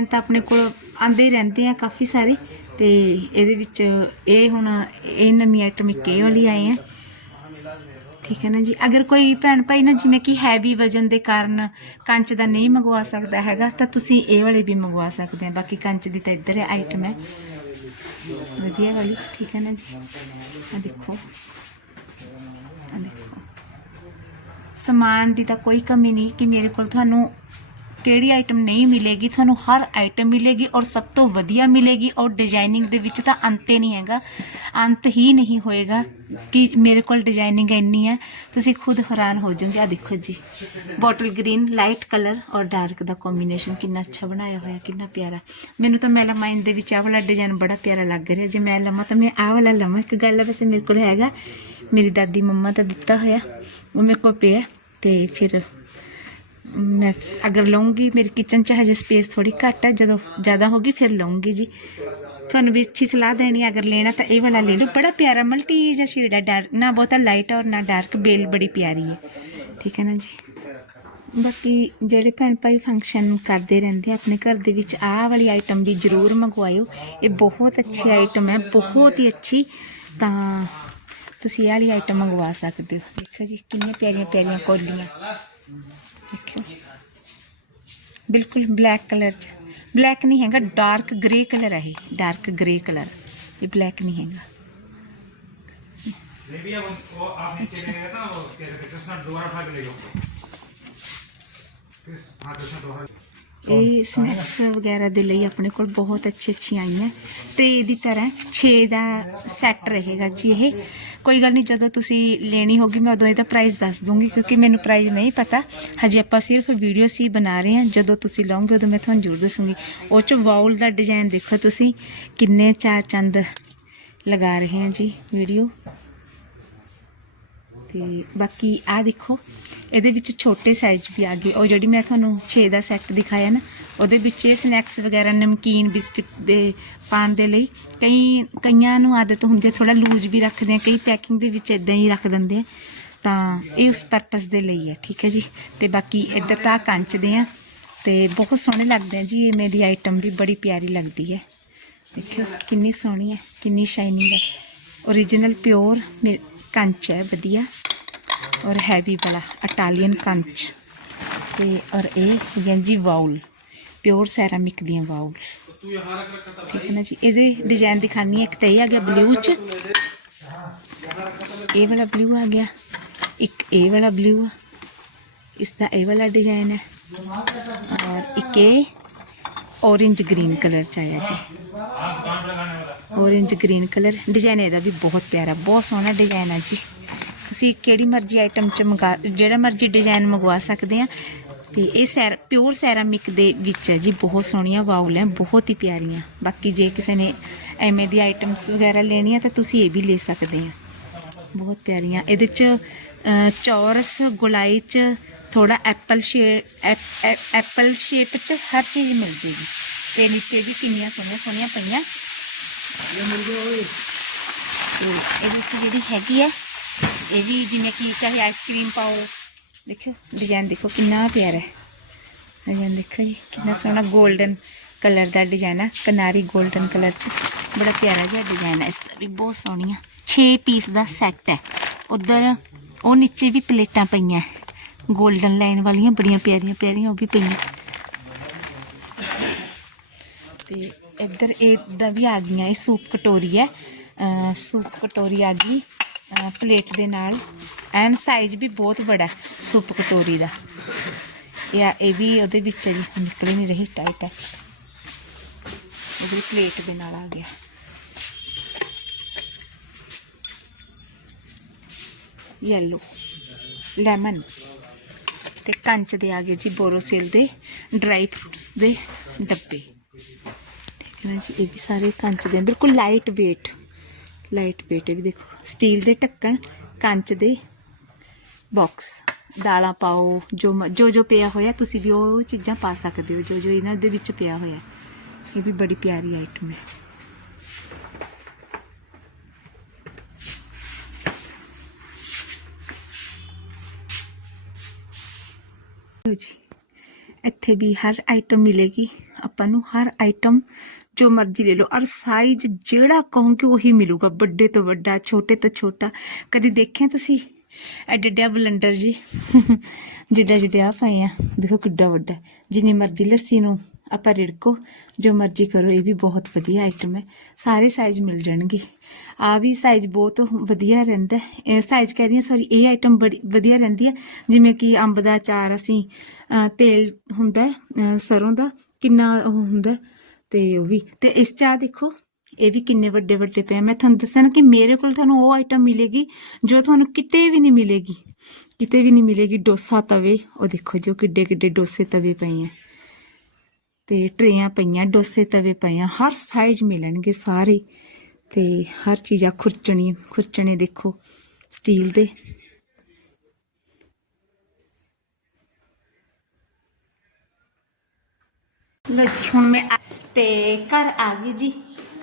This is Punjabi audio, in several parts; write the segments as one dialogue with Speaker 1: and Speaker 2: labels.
Speaker 1: ਡਿਜ਼ਾਈਨ ਤਾਂ ਆਪਣੇ ਕੋਲ ਆਂਦੇ ਹੀ ਰਹਿੰਦੇ ਆ ਕਾਫੀ ਸਾਰੇ ਤੇ ਇਹਦੇ ਵਿੱਚ ਇਹ ਹੁਣ ਇਹ ਨਵੀਂ ਆਈਟਮ ਇੱਕ ਇਹ ਵਾਲੀ ਆਏ ਆ। ਠੀਕ ਹੈ ਨਾ ਜੀ? ਅਗਰ ਕੋਈ ਭੈਣ ਭਾਈ ਨਾ ਜਿਵੇਂ ਕਿ ਹੈਵੀ ਵਜਨ ਦੇ ਕਾਰਨ ਕੰਚ ਦਾ ਨਹੀਂ ਮੰਗਵਾ ਸਕਦਾ ਹੈਗਾ, ਤਾਂ ਤੁਸੀਂ ਇਹ ਵਾਲੇ ਵੀ ਮੰਗਵਾ ਸਕਦੇ ਆ। ਬਾਕੀ ਕੰਚ ਦੀ ਤਾਂ ਇੱਧਰ ਹੈ ਆਈਟਮ ਹੈ। ਵਧੀਆ ਵਾਲੀ, ਠੀਕ ਹੈ ਨਾ ਜੀ? ਆ ਦੇਖੋ। ਆ ਦੇਖੋ। ਸਮਾਨ ਦੀ ਤਾਂ ਕੋਈ ਕਮੀ ਨਹੀਂ ਕਿ ਮੇਰੇ ਕੋਲ ਤੁਹਾਨੂੰ ਕਿਹੜੀ ਆਈਟਮ ਨਹੀਂ ਮਿਲੇਗੀ, ਤੁਹਾਨੂੰ ਹਰ ਆਈਟਮ ਮਿਲੇਗੀ ਔਰ ਸਭ ਤੋਂ ਵਧੀਆ ਮਿਲੇਗੀ ਔਰ ਡਿਜ਼ਾਈਨਿੰਗ ਦੇ ਵਿੱਚ ਤਾਂ ਅੰਤ ਹੀ ਨਹੀਂ ਹੈਗਾ, ਅੰਤ ਹੀ ਨਹੀਂ ਹੋਏਗਾ ਕਿ ਮੇਰੇ ਕੋਲ ਡਿਜ਼ਾਈਨਿੰਗ ਇੰਨੀ ਹੈ, ਤੁਸੀਂ ਖੁਦ ਹੈਰਾਨ ਹੋ ਜਾਓਗੇ। ਆ ਦੇਖੋ ਜੀ ਬੋਟਲ ਗ੍ਰੀਨ ਲਾਈਟ ਕਲਰ ਔਰ ਡਾਰਕ ਦਾ ਕੰਬੀਨੇਸ਼ਨ ਕਿੰਨਾ ਅੱਛਾ ਬਣਾਇਆ ਹੋਇਆ, ਕਿੰਨਾ ਪਿਆਰਾ। ਮੈਨੂੰ ਤਾਂ ਮੈਲਾਮਾਈਨ ਦੇ ਵਿੱਚ, ਆਹ ਵਾਲਾ ਡਿਜ਼ਾਈਨ ਬੜਾ ਪਿਆਰਾ ਲੱਗ ਰਿਹਾ। ਜੇ ਮੈਂ ਲਵਾਂ ਤਾਂ ਮੈਂ ਆਹ ਵਾਲਾ ਲਵਾਂ। ਇੱਕ ਗੱਲ ਹੈ ਵੈਸੇ ਮੇਰੇ ਕੋਲ ਹੈਗਾ, ਮੇਰੀ ਦਾਦੀ ਮੰਮਾ ਦਾ ਦਿੱਤਾ ਹੋਇਆ, ਉਹ ਮੇਰੇ ਕੋਲ ਪਿਆ ਤੇ ਫਿਰ ਮੈਂ ਅਗਰ ਲਵਾਂਗੀ ਮੇਰੀ ਕਿਚਨ 'ਚ ਹਜੇ ਸਪੇਸ ਥੋੜੀ ਘੱਟ ਹੈ, ਜਦੋਂ ਜ਼ਿਆਦਾ ਹੋਗੀ ਫਿਰ ਲਵਾਂਗੀ ਜੀ। ਤੁਹਾਨੂੰ ਵੀ ਅੱਛੀ ਸਲਾਹ ਦੇਣੀ ਅਗਰ ਲੈਣਾ ਤਾਂ ਇਹ ਵਾਲਾ ਲੈ ਲਓ। ਬੜਾ ਪਿਆਰਾ ਮਲਟੀ ਜਿਹਾ ਸ਼ੇਡ ਹੈ ਡਾਰਕ ਨਾ ਬਹੁਤਾ ਲਾਈਟ ਔਰ ਨਾ ਡਾਰਕ ਬੇਲ ਬੜੀ ਪਿਆਰੀ ਹੈ। ਠੀਕ ਹੈ ਨਾ ਜੀ? ਬਾਕੀ ਜਿਹੜੇ ਭੈਣ ਭਾਈ ਫੰਕਸ਼ਨ ਕਰਦੇ ਰਹਿੰਦੇ ਆ, ਆਪਣੇ ਘਰ ਦੇ ਵਿੱਚ ਆਹ ਵਾਲੀ ਆਈਟਮ ਵੀ ਜ਼ਰੂਰ ਮੰਗਵਾਇਓ। ਇਹ ਬਹੁਤ ਅੱਛੀ ਆਈਟਮ ਹੈ, ਬਹੁਤ ਹੀ ਅੱਛੀ। ਤਾਂ ਤੁਸੀਂ ਇਹ ਵਾਲੀ ਆਈਟਮ ਮੰਗਵਾ ਸਕਦੇ ਹੋ। ਦੇਖੋ ਜੀ, ਕਿੰਨੀਆਂ ਪਿਆਰੀਆਂ ਪਿਆਰੀਆਂ ਕੋਲੀਆਂ। ਦੇਖਿਓ ਬਿਲਕੁਲ ਬਲੈਕ ਕਲਰ ਚ ਬਲੈਕ ਨਹੀਂ ਹੈਗਾ ਡਾਰਕ ਗ੍ਰੇ ਕਲਰ ਹੈ ਇਹ ਡਾਰਕ ਗ੍ਰੇ ਕਲਰ ਇਹ ਬਲੈਕ ਨਹੀਂ ਹੈਗਾ
Speaker 2: नहीं भैया वो वो आप नीचे ले गए था वो क्या कहते हैं कृष्णा दोबारा उठा के ले जाओ कृष्ण हाँ कृष्णा दोबारा
Speaker 1: ਇਹ ਸਨੈਕਸ ਵਗੈਰਾ ਦੇ ਲਈ ਆਪਣੇ ਕੋਲ ਬਹੁਤ ਅੱਛੀ ਅੱਛੀ ਆਈਆਂ ਤੇ ਇਹਦੀ ਤਰ੍ਹਾਂ 6 ਦਾ ਸੈੱਟ ਰਹੇਗਾ ਜੀ ਇਹ ਕੋਈ ਗੱਲ ਨਹੀਂ, ਜਦੋਂ ਤੁਸੀਂ ਲੈਣੀ ਹੋਗੀ ਮੈਂ ਉਦੋਂ ਇਹਦਾ ਪ੍ਰਾਈਸ ਦੱਸ ਦੂੰਗੀ, ਕਿਉਂਕਿ ਮੈਨੂੰ ਪ੍ਰਾਈਸ ਨਹੀਂ ਪਤਾ। ਹਜੇ ਆਪਾਂ ਸਿਰਫ ਵੀਡੀਓ ਸੀ ਬਣਾ ਰਹੇ ਹਾਂ, ਜਦੋਂ ਤੁਸੀਂ ਲਓਗੇ, ਉਦੋਂ ਮੈਂ ਤੁਹਾਨੂੰ ਜ਼ਰੂਰ ਦੱਸੂੰਗੀ। ਉਹ ਚ ਵਾਉਲ ਦਾ ਡਿਜ਼ਾਈਨ ਦੇਖੋ ਤੁਸੀਂ, ਕਿੰਨੇ ਚਾਰ ਚੰਦ ਲਗਾ ਰਹੇ ਹਾਂ ਜੀ ਵੀਡੀਓ ਤੇ ਬਾਕੀ ਆ ਦੇਖੋ ਇਹਦੇ ਵਿੱਚ ਛੋਟੇ ਸਾਈਜ਼ ਵੀ ਆ ਗਏ ਉਹ ਜਿਹੜੀ ਮੈਂ ਤੁਹਾਨੂੰ 6 ਦਾ ਸੈੱਟ ਦਿਖਾਇਆ ਨਾ ਉਹਦੇ ਵਿੱਚ ਇਹ ਸਨੈਕਸ ਵਗੈਰਾ ਨਮਕੀਨ ਬਿਸਕਿਟ ਦੇ ਪਾਣ ਦੇ ਲਈ ਕਈ ਕਈਆਂ ਨੂੰ ਆਦਤ ਹੁੰਦੀ ਹੈ ਥੋੜਾ ਲੂਜ਼ ਵੀ ਰੱਖਦੇ ਆ ਕਈ ਪੈਕਿੰਗ ਦੇ ਵਿੱਚ ਇਦਾਂ ਹੀ ਰੱਖ ਦਿੰਦੇ ਆ ਤਾਂ ਇਹ ਉਸ ਪਰਪਸ ਦੇ ਲਈ ਹੈ ਠੀਕ ਹੈ ਜੀ ਤੇ ਬਾਕੀ ਇੱਧਰ ਤਾਂ ਕੰਚ ਦੇ ਆ ਤੇ ਬਹੁਤ ਸੋਹਣੇ ਲੱਗਦੇ ਆ ਜੀ ਇਹ ਮੇਰੀ ਆਈਟਮ ਵੀ ਬੜੀ ਪਿਆਰੀ ਲੱਗਦੀ ਹੈ ਦੇਖਿਓ ਕਿੰਨੀ ਸੋਹਣੀ ਹੈ ਕਿੰਨੀ ਸ਼ਾਈਨਿੰਗ ਹੈ ओरिजिनल प्योर ਕੰਚ ਹੈ ਵਧੀਆ ਔਰ ਹੈਵੀ ਵਾਲਾ ਇਟਾਲੀਅਨ ਕੰਚ ਤੇ ਔਰ ਇਹ ਹੈਗੀਆਂ ਜੀ ਵਾਉਲ ਪਿਓਰ ਸੈਰਾਮਿਕ ਦੀਆਂ ਵਾਉਲ ਠੀਕ ਹੈ ਨਾ ਜੀ ਇਹਦੇ ਡਿਜ਼ਾਈਨ ਦਿਖਾਣੀ ਹੈ ਇੱਕ ਤਾਂ ਇਹ ਆ ਗਿਆ ਬਲੂ ਚ ਇਹ ਵਾਲਾ ਬਲੂ ਆ ਗਿਆ ਇੱਕ ਇਹ ਵਾਲਾ ਬਲੂ ਆ ਇਸ ਦਾ ਇਹ ਵਾਲਾ ਡਿਜ਼ਾਈਨ ਹੈ ਔਰ ਇੱਕ ਇਹ orange ਗ੍ਰੀਨ ਕਲਰ ਚ ਆਇਆ ਜੀ ਔਰੇਂਜ ਗ੍ਰੀਨ ਕਲਰ ਡਿਜ਼ਾਈਨ ਇਹਦਾ ਵੀ ਬਹੁਤ ਪਿਆਰਾ, ਬਹੁਤ ਸੋਹਣਾ ਡਿਜ਼ਾਈਨ ਆ ਜੀ। ਤੁਸੀਂ ਕਿਹੜੀ ਮਰਜ਼ੀ ਆਈਟਮ ਚ ਮੰਗਾ, ਜਿਹੜਾ ਮਰਜ਼ੀ ਡਿਜ਼ਾਈਨ ਮੰਗਵਾ ਸਕਦੇ ਆ। ਤੇ ਇਹ ਸੈਰ ਪਿਓਰ ਸੈਰਾਮਿਕ ਦੇ ਵਿੱਚ ਹੈ ਜੀ, ਬਹੁਤ ਸੋਹਣੀਆਂ ਵਾਉਲ ਹੈ ਬਹੁਤ ਹੀ ਪਿਆਰੀਆਂ। ਬਾਕੀ ਜੇ ਕਿਸੇ ਨੇ ਐਵੇਂ ਦੀ ਆਈਟਮਸ ਵਗੈਰਾ ਲੈਣੀਆਂ ਤਾਂ ਤੁਸੀਂ ਇਹ ਵੀ ਲੈ ਸਕਦੇ ਆ। ਬਹੁਤ ਪਿਆਰੀਆਂ। ਇਹਦੇ ਚ ਚੌਰਸ, ਗੁਲਾਈ ਚ ਥੋੜਾ ਐਪਲ ਸ਼ੇਪ ਐਪਲ ਸ਼ੇਪ ਚ ਹਰ ਚੀਜ਼ ਮਿਲਦੀ ਜੇਗੀ। ਤੇ ਨੀਚੇ ਵੀ ਕਿੰਨੀਆਂ ਸੋਹਣੀਆਂ ਸੋਹਣੀਆਂ ਪਈਆਂ। ਇਹ ਵਿੱਚ ਜਿਹੜੀ ਹੈਗੀ ਹੈ ਇਹ ਵੀ ਜਿਵੇਂ ਕਿ ਚਾਹੇ ਆਈਸਕ੍ਰੀਮ ਪਾਓ। ਦੇਖੋ ਡਿਜ਼ਾਈਨ ਦੇਖੋ ਕਿੰਨਾ ਪਿਆਰਾ ਹੈ। ਡਿਜ਼ਾਈਨ ਦੇਖੋ ਜੀ, ਕਿੰਨਾ ਸੋਹਣਾ 골ਡਨ ਕਲਰ ਦਾ ਡਿਜ਼ਾਈਨ ਹੈ ਕਨਾਰੀ 골ਡਨ ਕਲਰ ਚ। ਬੜਾ ਪਿਆਰਾ ਜਿਹਾ ਡਿਜ਼ਾਈਨ ਹੈ ਇਸ ਦਾ ਵੀ ਬਹੁਤ ਸੋਹਣੀ ਆ 6 ਪੀਸ ਦਾ ਸੈੱਟ ਹੈ। ਉਧਰ ਉਹ ਨੀਚੇ ਵੀ ਪਲੇਟਾਂ ਪਈਆਂ। 골ਡਨ ਲਾਈਨ ਵਾਲੀਆਂ ਬੜੀਆਂ ਪਿਆਰੀਆਂ ਪਿਆਰੀਆਂ ਉਹ ਵੀ ਪਈਆਂ। ਤੇ ਇੱਧਰ ਇਹਦਾ ਵੀ ਆ ਗਈਆਂ, ਇਹ ਸੂਪ ਕਟੋਰੀ ਹੈ। ਸੂਪ ਕਟੋਰੀ ਆ ਗਈ ਪਲੇਟ ਦੇ ਨਾਲ। ਐਂਡ ਸਾਈਜ਼ ਵੀ ਬਹੁਤ ਬੜਾ ਸੂਪ ਕਟੋਰੀ ਦਾ। ਇਹ ਇਹ ਵੀ ਉਹਦੇ ਵਿੱਚ ਜੀ ਨਿਕਲ ਨਹੀਂ ਰਹੀ ਟਾਈਟ ਹੈ। ਉਹਦੀ ਪਲੇਟ ਦੇ ਨਾਲ ਆ ਗਿਆ। ਯੈਲੋ ਲੈਮਨ ਤੇ ਕੰਚ ਦੇ ਆ ਗਏ ਜੀ ਬੋਰੋਸਿਲ ਦੇ ਡਰਾਈ ਫਰੂਟਸ ਦੇ ਡੱਬੇ। ਠੀਕ ਜੀ, ਇਹ ਵੀ ਸਾਰੇ ਕੰਚ ਦੇ, ਬਿਲਕੁਲ ਲਾਈਟ weight ਲਾਈਟ weight ਇਹ ਵੀ ਦੇਖੋ। ਸਟੀਲ ਦੇ ਢੱਕਣ, ਕੰਚ ਦੇ ਬਾਕਸ ਦਾਲਾਂ ਪਾਓ, ਜੋ ਜੋ ਜੋ ਪਿਆ ਹੋਇਆ, ਤੁਸੀਂ ਵੀ ਉਹ ਚੀਜ਼ਾਂ ਪਾ ਸਕਦੇ ਹੋ, ਜੋ ਜੋ ਇਹਨਾਂ ਦੇ ਵਿੱਚ ਪਿਆ ਹੋਇਆ। ਇਹ ਵੀ ਬੜੀ ਪਿਆਰੀ ਆਈਟਮ ਹੈ। ਲਓ ਜੀ, ਇੱਥੇ ਵੀ ਹਰ ਆਈਟਮ ਮਿਲੇਗੀ। ਆਪਾਂ ਨੂੰ ਹਰ ਆਈਟਮ ਜੋ ਮਰਜ਼ੀ ਲੈ ਲਓ ਔਰ ਸਾਈਜ਼ ਜਿਹੜਾ ਕਹੋਗੇ ਉਹੀ ਮਿਲੂਗਾ ਵੱਡੇ ਤੋਂ ਵੱਡਾ ਛੋਟੇ ਤੋਂ ਛੋਟਾ। ਕਦੀ ਦੇਖਿਆ ਤੁਸੀਂ? ਐਡੇ ਐਡਾ ਬਲੰਡਰ ਜੀ। ਜਿੱਡਾ ਜਿੱਡਾ ਪਏ ਆ। ਦੇਖੋ ਕਿੱਡਾ ਵੱਡਾ। ਜਿੰਨੀ ਮਰਜ਼ੀ ਲੱਸੀ ਨੂੰ ਆਪਾਂ ਰਿੜਕੋ ਜੋ ਮਰਜ਼ੀ ਕਰੋ ਇਹ ਵੀ ਬਹੁਤ ਵਧੀਆ ਆਈਟਮ ਹੈ। ਸਾਰੇ ਸਾਈਜ਼ ਮਿਲ ਜਾਣਗੇ। ਆ ਵੀ ਸਾਈਜ਼ ਬਹੁਤ ਵਧੀਆ ਰਹਿੰਦਾ ਇਹ ਸਾਈਜ਼ ਕਹਿ ਰਹੀ ਹਾਂ ਸੌਰੀ ਇਹ ਆਈਟਮ ਬੜੀ ਵਧੀਆ ਰਹਿੰਦੀ ਹੈ। ਜਿਵੇਂ ਕਿ ਅੰਬ ਦਾ ਅਚਾਰ ਅਸੀਂ ਤੇਲ ਹੁੰਦਾ ਹੈ, ਸਰੋਂ ਦਾ ਕਿੰਨਾ ਉਹ ਹੁੰਦਾ ਤੇ ਉਹ ਵੀ, ਤੇ ਇਸ ਚਾਹ ਦੇਖੋ, ਇਹ ਵੀ ਕਿੰਨੇ ਵੱਡੇ ਵੱਡੇ ਪਏ ਮੈਂ ਤੁਹਾਨੂੰ ਦੱਸਿਆ ਨਾ ਕਿ ਮੇਰੇ ਕੋਲ ਤੁਹਾਨੂੰ ਉਹ ਆਈਟਮ ਮਿਲੇਗੀ ਜੋ ਤੁਹਾਨੂੰ ਕਿਤੇ ਵੀ ਨਹੀਂ ਮਿਲੇਗੀ। ਕਿਤੇ ਵੀ ਨਹੀਂ ਮਿਲੇਗੀ, ਡੋਸਾ ਤਵੇ, ਉਹ ਦੇਖੋ ਜੋ ਕਿੱਡੇ ਕਿੱਡੇ ਡੋਸੇ ਤਵੇ ਪਏ ਆ। ਤੇ ਟਰੇਆਂ ਪਈਆਂ, ਡੋਸੇ ਤਵੇ ਪਈਆਂ ਹਰ ਸਾਈਜ਼ ਮਿਲਣਗੇ ਸਾਰੇ। ਤੇ ਹਰ ਚੀਜ਼ਾਂ ਆ ਖੁਰਚਣੀ, ਖੁਰਚਣੇ ਦੇਖੋ ਸਟੀਲ ਦੇ। ਲੋ ਜੀ ਹੁਣ ਮੈਂ ਤੇ ਘਰ ਆ ਗਈ ਜੀ।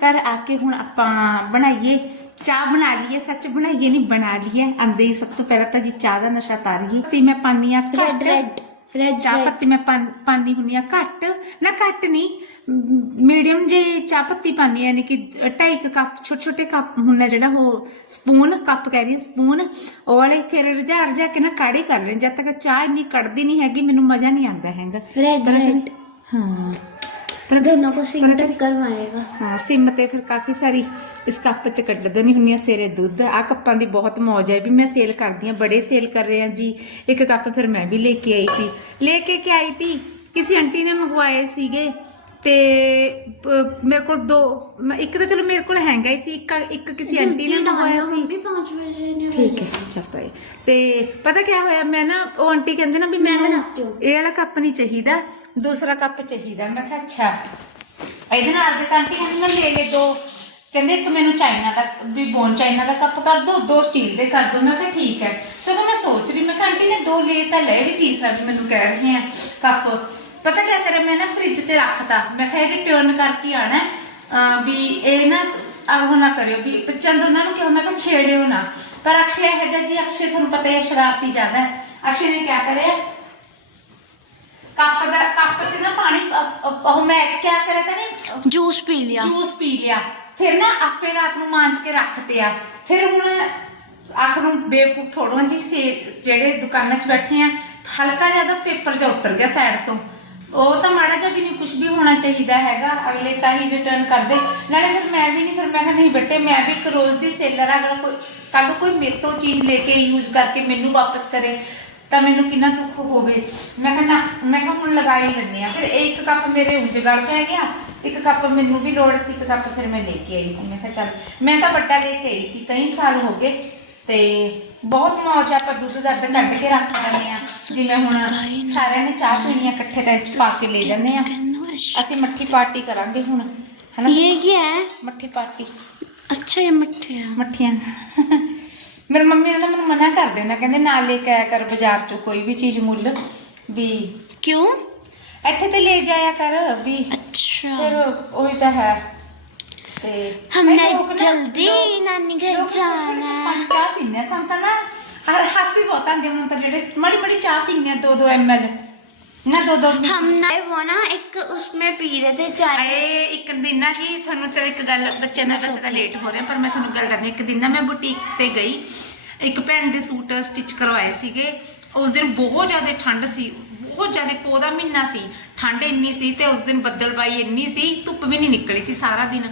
Speaker 1: ਘਰ ਆ ਕੇ ਹੁਣ ਆਪਾਂ ਬਣਾਈਏ। ਚਾਹ ਬਣਾ ਲਈਏ ਸੱਚ ਬਣਾਈਏ ਨਹੀਂ ਬਣਾ ਲਈਏ। ਅੰਦੇ ਹੀ ਸਭ ਤੋਂ ਪਹਿਲਾਂ ਤਾਂ ਜੀ ਚਾਹ ਦਾ ਨਸ਼ਾ ਤਾਰੀਏ। ਤੇ ਮੈਂ ਪਾਨੀ ਆ
Speaker 3: ਰੈਡ ਰੈਡ ਰੈਡ
Speaker 1: ਚਾਹ ਪੱਤੀ ਮੈਂ ਪਾਨੀ ਹੁੰਨੀ ਆ ਘੱਟ। ਨਾ ਘੱਟ ਨਹੀਂ ਮੀਡੀਅਮ ਜੇ ਚਾਹ ਪੱਤੀ ਪਾਨੀ ਯਾਨੀ ਕਿ 2.5 ਕੱਪ ਛੋਟੇ ਛੋਟੇ ਕੱਪ ਹੁੰਨਾ ਜਿਹੜਾ ਉਹ ਸਪੂਨ ਕੱਪ ਕਹਿ ਰਹੀ ਸਪੂਨ ਉਹ ਵਾਲੇ ਫਿਰ ਰਜਾ ਰਜਾ ਕੇ ਨਾ ਕਾੜੀ ਕਰ ਰਹੇ ਜਦ ਤੱਕ ਚਾਹ ਇੰਨੀ ਕੜਦੀ ਨਹੀਂ ਹੈਗੀ ਮੈਨੂੰ ਮਜ਼ਾ ਨਹੀਂ ਆਉਂਦਾ ਹੈਗਾ। ਰੈਡ
Speaker 3: ਰੈਡ
Speaker 1: ਹਾਂ। ਪਰ
Speaker 3: ਦੋਨੋਂ ਕੋ
Speaker 1: ਸਿੰਘ
Speaker 3: ਟੱਕਰ ਮਾਰੇਗਾ
Speaker 1: ਹਾਂ ਸਿੰਮ ਤੇ ਫਿਰ ਕਾਫੀ ਸਾਰੀ ਇਸ ਕੱਪ ਚ ਕੱਢ ਦੇਣੀ ਹੁੰਨੀ ਆ ਸਵੇਰੇ ਦੁੱਧ। ਆ ਕੱਪਾਂ ਦੀ ਬਹੁਤ ਮੌਜ ਹੈ ਵੀ ਮੈਂ ਸੇਲ ਕਰਦੀ ਆ ਬੜੇ ਸੇਲ ਕਰ ਰਹੇ ਆ ਜੀ। ਇੱਕ ਕੱਪ ਫਿਰ ਮੈਂ ਵੀ ਲੈ ਕੇ ਆਈ ਸੀ। ਲੈ ਕੇ ਕਿ ਆਈ ਸੀ? ਕਿਸੇ ਆਂਟੀ ਨੇ ਮੰਗਵਾਏ ਸੀਗੇ। ਤੇ ਮੇਰੇ ਕੋਲ ਦੋ ਇੱਕ ਤਾਂ ਚਲੋ ਮੇਰੇ ਕੋਲ ਹੈਂਗਾ ਹੀ ਸੀ ਇੱਕ ਇੱਕ ਕਿਸੇ ਆਂਟੀ ਨੇ ਮੰਗਵਾਇਆ ਸੀ।
Speaker 3: ਵੀ 5 ਵਜੇ ਨੇ
Speaker 1: ਠੀਕ ਹੈ ਚੱਪੇ ਤੇ ਪਤਾ ਕੀ ਹੋਇਆ ਮੈਂ ਨਾ ਉਹ ਆਂਟੀ ਕਹਿੰਦੇ ਨਾ ਵੀ ਮੈਨੂੰ ਇਹ ਵਾਲਾ ਕੱਪ ਨਹੀਂ ਚਾਹੀਦਾ ਦੂਸਰਾ ਕੱਪ ਚਾਹੀਦਾ। ਮੈਂ ਕਿਹਾ ਅੱਛਾ। ਇਹਦੇ ਨਾਲ ਦੇ ਆਂਟੀ ਕਹਿੰਦੀ ਮੈਂ ਲੈ ਲੈ ਦੋ। ਕਹਿੰਦੇ ਇੱਕ ਮੈਨੂੰ ਚਾਈਨਾ ਦਾ ਵੀ ਬੋਨ ਚਾਈਨਾ ਦਾ ਕੱਪ ਕਰ ਦੋ ਦੋ ਸਟੀਲ ਦੇ ਕਰ ਦੋ। ਮੈਂ ਕਿਹਾ ਠੀਕ ਹੈ। ਸਗੋਂ ਮੈਂ ਸੋਚ ਰਹੀ ਮੈਂ ਕਿਹਾ ਨੇ ਦੋ ਲੈ ਤਾਂ ਲੈ ਵੀ ਤੀਸਰਾ ਵੀ ਮੈਨੂੰ ਕਹਿ ਰਹੇ ਆ ਕੱਪ। ਪਤਾ ਕੀ ਕਰਿਆ? ਮੈਂ ਨਾ ਫ੍ਰਿਜ ਤੇ ਰੱਖਤਾ। ਮੈਂ ਕਿਹਾ ਇਹ ਰਿਟਰਨ ਕਰਕੇ ਆਣਾ ਹੈ। ਵੀ ਇਹ ਨਾ ਆਹ ਉਹ ਨਾ ਕਰਿਓ ਵੀ ਚੰਦ ਉਹਨਾਂ ਨੂੰ ਕਿਹਾ ਮੈਂ ਕਿਹਾ ਛੇੜਿਓ ਨਾ। ਪਰ ਅਕਸ਼ੇ ਇਹ ਜਿਹਾ ਜੀ ਅਕਸ਼ੇ ਤੁਹਾਨੂੰ ਪਤਾ ਹੈ ਸ਼ਰਾਰਤੀ ਜ਼ਿਆਦਾ। ਹੈ ਅਕਸ਼ੇ ਨੇ ਕਿਆ ਕਰਿਆ? ਕੱਪ ਦਾ ਕੱਪ 'ਚ ਨਾ ਪਾਣੀ ਉਹ ਮੈਂ ਕਿਆ ਕਰਿਆ ਤਾਂ ਨਹੀਂ?
Speaker 3: ਜੂਸ ਪੀ ਲਿਆ।
Speaker 1: ਜੂਸ ਪੀ ਲਿਆ। ਫਿਰ ਨਾ ਆਪੇ ਰਾਤ ਨੂੰ ਮਾਂਜ ਕੇ ਰੱਖਤੇ ਆ ਫਿਰ ਹੁਣ ਆਖਰ ਨੂੰ ਬੇਵਕੂਫ ਥੋੜੋਂ ਜੀ ਜਿਹੜੇ ਦੁਕਾਨਾਂ 'ਚ ਬੈਠੇ ਆ ਹਲਕਾ ਜਿਹਾ ਤਾਂ ਪੇਪਰ ਜਿਹਾ ਉਤਰ ਗਿਆ ਸਾਈਡ ਤੋਂ। ਉਹ ਤਾਂ ਮਾੜਾ ਜਿਹਾ ਵੀ ਨਹੀਂ ਕੁਝ ਵੀ ਹੋਣਾ ਚਾਹੀਦਾ ਹੈਗਾ, ਅਗਲੇ ਤਾਂ ਹੀ ਰਿਟਰਨ ਕਰਦੇ। ਨਾਲੇ ਫਿਰ ਮੈਂ ਵੀ ਨਹੀਂ, ਫਿਰ ਮੈਂ ਕਿਹਾ ਨਹੀਂ ਬੇਟੇ, ਮੈਂ ਵੀ ਇੱਕ ਰੋਜ਼ ਦੀ ਸੇਲਰ ਆ ਅਗਰ ਕੋਈ ਕੱਲ ਕੋਈ ਮੇਰੇ ਤੋਂ ਚੀਜ਼ ਲੈ ਕੇ ਯੂਜ਼ ਕਰਕੇ ਮੈਨੂੰ ਵਾਪਸ ਕਰੇ, ਤਾਂ ਮੈਨੂੰ ਕਿੰਨਾ ਦੁੱਖ ਹੋਵੇ। ਮੈਂ ਕਿਹਾ ਨਾ, ਮੈਂ ਕਿਹਾ ਹੁਣ ਲਗਾ ਹੀ ਲੈਂਦੇ ਆ ਫਿਰ ਇਹ ਇੱਕ ਕੱਪ ਮੇਰੇ ਉਂਝ ਗਲ ਪੈ ਗਿਆ, ਇੱਕ ਕੱਪ ਮੈਨੂੰ ਵੀ ਲੋੜ ਸੀ, ਇੱਕ ਕੱਪ ਫਿਰ ਮੈਂ ਲੈ ਕੇ ਆਈ ਸੀ। ਮੈਂ ਕਿਹਾ ਚੱਲ, ਮੈਂ ਤਾਂ ਵੱਡਾ ਲੈ ਕੇ ਆਈ ਸੀ, ਕਈ ਸਾਲ ਹੋ ਗਏ। ਤੇ ਬਹੁਤ ਮੌਜ ਆਪਾਂ ਦੁੱਧ ਦਾ ਅੱਧ ਕੱਢ ਕੇ ਰੱਖ ਲੈਂਦੇ ਆ ਜਿਵੇਂ ਹੁਣ ਸਾਰਿਆਂ ਨੇ ਚਾਹ ਪੀਣੀ ਆ ਇਕੱਠੇ ਤਾਂ ਪਾ ਕੇ ਲੈ ਜਾਂਦੇ ਆ ਅਸੀਂ ਮੱਠੀ ਪਾਰਟੀ ਕਰਾਂਗੇ ਹੁਣ ਹਨਾ
Speaker 3: ਇਹ ਕੀ ਹੈ?
Speaker 1: ਮੱਠੀ ਪਾਰਟੀ।
Speaker 3: ਅੱਛਾ ਇਹ ਮੱਠੀਆਂ।
Speaker 1: ਮੱਠੀਆਂ। ਮੇਰੇ ਮੰਮੀ ਨੇ ਤਾਂ ਮੈਨੂੰ ਮਨਾ ਕਰ ਦੇਣਾ ਕਹਿੰਦੇ ਨਾਲ ਲੈ ਕੇ ਆਇਆ ਕਰ ਬਾਜ਼ਾਰ ਚੋਂ ਕੋਈ ਵੀ ਚੀਜ਼ ਮੁੱਲ ਵੀ
Speaker 3: ਕਿਉਂ?
Speaker 1: ਇੱਥੇ ਤੇ ਲੈ ਜਾਇਆ ਕਰ ਵੀ
Speaker 3: ਅੱਛਾ।
Speaker 1: ਫਿਰ ਉਹੀ ਤਾਂ ਹੈ।
Speaker 3: हमने
Speaker 1: ਇਹ ਲੋਕ ਨਾ-
Speaker 3: जल्दी
Speaker 1: ਲੋਕ-
Speaker 3: नानी घर
Speaker 1: ਲੋਕ
Speaker 3: जाना है
Speaker 1: ਪੰਜ ਚਾਹ ਪੀਣੇ ਸਨ ਤਾਂ ਨਾ ਹਰ ਹਾਸੀ ਬਹੁਤ ਆਂਦੇ ਹੁਣ ਤਾਂ ਜਿਹੜੇ ਮੜੀ ਮੜੀ ਚਾਹ ਪੀਣੇ 2-2 ml ਨਾ ਦੋ ਦੋ
Speaker 3: हम ना वो ना एक उसमें पी रहे थे चाय
Speaker 1: ਆਏ ਇੱਕ ਦਿਨ ਨਾ ਜੀ ਤੁਹਾਨੂੰ ਚਲ ਇੱਕ ਗੱਲ ਬੱਚਿਆਂ ਦਾ ਵੈਸੇ ਤਾਂ ਲੇਟ ਹੋ ਰਿਹਾ ਪਰ ਮੈਂ ਤੁਹਾਨੂੰ ਗੱਲ ਦੱਸਦੀ ਇੱਕ ਦਿਨ ਨਾ ਮੈਂ ਬੁਟੀਕ ਤੇ ਗਈ ਇੱਕ ਭੈਣ ਦੇ ਸੂਟ ਸਟਿਚ ਕਰਵਾਏ ਸੀਗੇ ਉਸ ਦਿਨ ਬਹੁਤ ਜ਼ਿਆਦਾ ਠੰਡ ਸੀ ਬਹੁਤ ਜ਼ਿਆਦਾ ਪੋਹ ਦਾ ਮਹੀਨਾ ਸੀ ਠੰਡ ਇੰਨੀ ਸੀ ਤੇ ਉਸ ਦਿਨ ਬੱਦਲਬਾਈ ਇੰਨੀ ਸੀ ਧੁੱਪ ਵੀ ਨਹੀਂ ਨਿਕਲੀ ਸੀ ਸਾਰਾ ਦਿਨ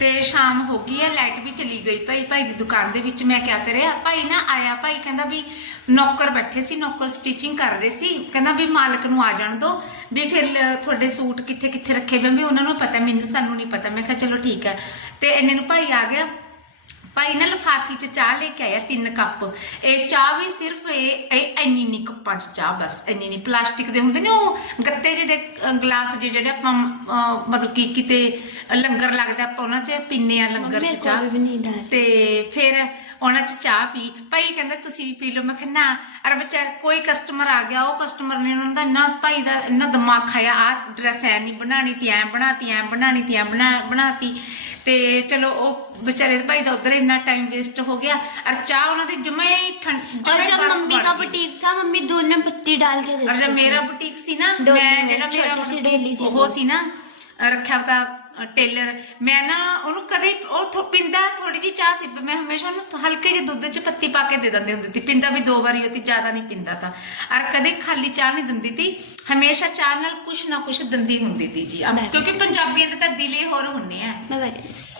Speaker 1: ਤੇ ਸ਼ਾਮ ਹੋ ਗਈ ਹੈ ਲਾਈਟ ਵੀ ਚਲੀ ਗਈ ਭਾਈ। ਭਾਈ ਦੀ ਦੁਕਾਨ ਦੇ ਵਿੱਚ ਮੈਂ ਕਿਆ ਕਰਿਆ, ਭਾਈ ਨਾ ਆਇਆ, ਭਾਈ ਕਹਿੰਦਾ ਵੀ ਨੌਕਰ ਬੈਠੇ ਸੀ, ਨੌਕਰ ਸਟਿਚਿੰਗ ਕਰ ਰਹੇ ਸੀ। ਕਹਿੰਦਾ ਵੀ ਮਾਲਕ ਨੂੰ ਆ ਜਾਣ ਦੋ, ਵੀ ਫਿਰ ਤੁਹਾਡੇ ਸੂਟ ਕਿੱਥੇ ਕਿੱਥੇ ਰੱਖੇ ਪਏ ਵੀ ਉਹਨਾਂ ਨੂੰ ਪਤਾ, ਮੈਨੂੰ ਸਾਨੂੰ ਨਹੀਂ ਪਤਾ। ਮੈਂ ਕਿਹਾ ਚਲੋ ਠੀਕ ਹੈ। ਤੇ ਇਹਨੇ ਨੂੰ ਭਾਈ ਆ ਗਿਆ ਭਾਈ ਨਾ ਲਫਾਫੀ 'ਚ ਚਾਹ ਲੈ ਕੇ ਆਇਆ ਤਿੰਨ ਕੱਪ। ਇਹ ਚਾਹ ਵੀ ਸਿਰਫ ਇਹ ਐਨੀ ਇੰਨੀ ਨਹੀਂ ਕੱਪਾਂ 'ਚ ਚਾਹ ਬਸ ਇੰਨੀ ਨਹੀਂ। ਪਲਾਸਟਿਕ ਦੇ ਹੁੰਦੇ ਨੇ ਉਹ ਗੱਤੇ ਜਿਹੇ ਦੇ ਗਲਾਸ ਜਿਹੇ ਜਿਹੜੇ ਆਪਾਂ ਮਤਲਬ ਕਿ ਕਿਤੇ ਲੰਗਰ ਲੱਗਦਾ ਆਪਾਂ ਉਹਨਾਂ 'ਚ ਪੀਨੇ ਆ ਲੰਗਰ 'ਚ ਚਾਹ। ਤੇ ਫਿਰ ਉਹਨਾਂ 'ਚ ਚਾਹ ਪੀ। ਭਾਈ ਕਹਿੰਦਾ ਤੁਸੀਂ ਵੀ ਪੀ ਲਓ। ਮੈਂ ਕਿਹਾ ਨਾ। ਅਰ ਵਿਚਾਰ ਕੋਈ ਕਸਟਮਰ ਆ ਗਿਆ ਉਹ ਕਸਟਮਰ ਨੇ ਉਹਨਾਂ ਦਾ ਨਾ ਭਾਈ ਦਾ ਇੰਨਾ ਦਿਮਾਗ ਖਾਇਆ ਆ ਡਰੈਸ ਐ ਨਹੀਂ ਬਣਾਣੀ ਤੇ ਐ ਬਣਾਤੀ ਐ ਬਣਾਣੀ ਤੇ ਐ ਬਣਾ ਬਣਾਤੀ। ਤੇ ਚਲੋ ਉਹ ਵਿਚਾਰੇ ਦੇ ਭਾਈ ਦਾ ਉਧਰ ਇੰਨਾ ਟਾਈਮ ਵੇਸਟ ਹੋ ਗਿਆ ਔਰ ਚਾਹ ਉਹਨਾਂ ਦੀ ਜਮੇ ਹੀ ਠੰਡ
Speaker 3: और जब मम्मी का बुटीक था मम्मी दूध में पत्ती डाल के
Speaker 1: ਔਰ
Speaker 3: देती
Speaker 1: ਜਦ
Speaker 3: थी।
Speaker 1: ਮੇਰਾ ਬੁਟੀਕ ਸੀ ਨਾ
Speaker 3: ਡੋਲੀ
Speaker 1: ਮੈਂ
Speaker 3: ਮੇਂ,
Speaker 1: ਜਿਹੜਾ ਮੇਰਾ
Speaker 3: ਛੋਟੀ ਸੀ ਡੋਲੀ ਸੀ
Speaker 1: ਉਹ ਸੀ ਨਾ ਰੱਖਿਆ ਪਤਾ ਟੇਲਰ ਮੈਂ ਨਾ ਉਹਨੂੰ ਕਦੇ ਉਹ ਥੋ ਪਿੰਦਾ ਥੋੜੀ ਜੀ ਚਾਹ ਸੀ ਮੈਂ ਹਮੇਸ਼ਾ ਉਹਨੂੰ ਹਲਕੇ ਜਿਹੇ ਦੁੱਧ 'ਚ ਪੱਤੀ ਪਾ ਕੇ ਦੇ ਦਿੰਦੀ ਹੁੰਦੀ ਸੀ ਪਿੰਦਾ ਵੀ ਦੋ ਵਾਰੀ ਹੋਤੀ ਜ਼ਿਆਦਾ ਨਹੀਂ ਪਿੰਦਾ ਤਾਂ ਔਰ ਕਦੇ ਖਾਲੀ ਚਾਹ ਨਹੀਂ ਦਿੰਦੀ ਤੀ ਹਮੇਸ਼ਾ ਚਾਹ ਨਾਲ ਕੁਛ ਨਾ ਕੁਛ ਦੰਦੀ ਹੁੰਦੀ ਤੀ ਜੀ ਅਮ-. ਕਿਉਂਕਿ ਪੰਜਾਬੀਆਂ ਦੇ ਤਾਂ ਦਿਲੇ ਹੋਰ ਹੁੰਨੇ ਆ
Speaker 3: bye guys.